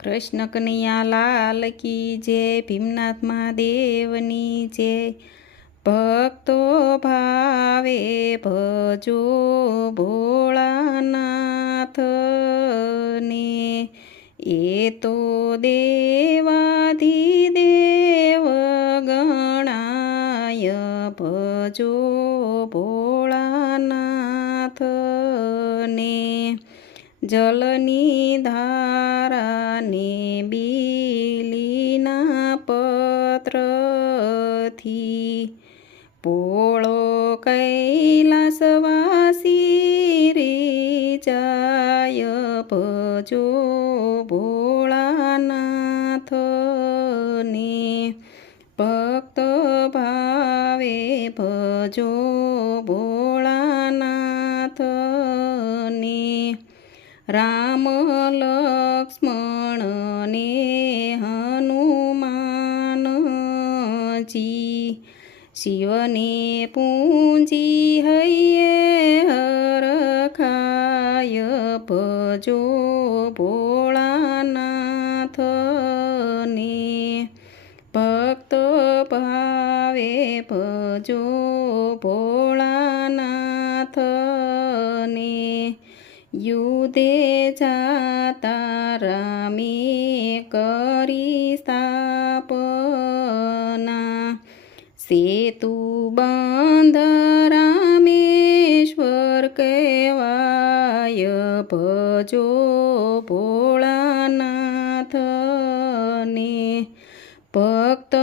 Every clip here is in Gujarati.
કૃષ્ણ કનૈયા લાલ કી જય, ભીમનાથ મહાદેવની જય। ભક્તો ભાવે ભજો ભોળાનાથને, એ તો દેવાધિદેવ ગણાય। ભજો ભોળાનાથને, જલની ધારાને બીલીના પત્રથી, પોળો કૈલાસવાસી રીજાય। ભજો ભોળાનાથને, ભક્ત ભાવે ભજો ભોળાનાથને। રામ લક્ષ્મણ ને હનુમાનજી, શિવને પૂંજી હૈયે હરખાય। ભજો ભોળાનાથને, ભક્ત ભાવે ભજો ભોળાનાથને। યુધે જાતા રામે કરી સ્થાપના, સેતુ બંધ રામેશ્વર કહેવાય। ભજો ભોળાનાથને, ભક્ત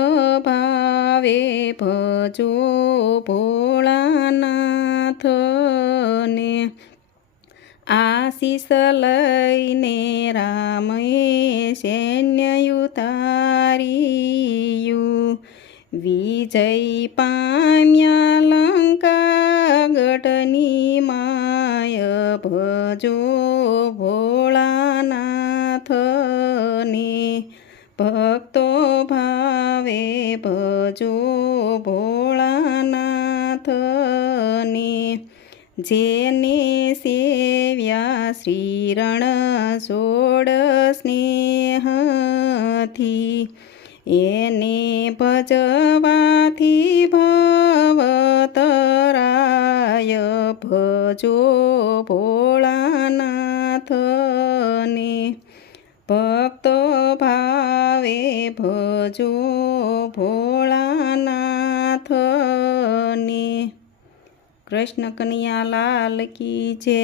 ભાવે ભજો ભોળાનાથને। આશીષ લઈને રામે સૈન્ય ઉતાર્યું, વિજય પામ્યા લંકા ગઢની માય। ભજો ભોળાનાથને, ભક્તો ભાવે ભજો ભોળાનાથને। જેને સેવ્યા શ્રીરણ સોડ સ્નેહથી, એને ભજવાથી ભવ તરાય। ભજો ભોળાનાથને, ભક્તો ભાવે ભજો ભોળાનાથને। કૃષ્ણ કનૈયા લાલ કી જય।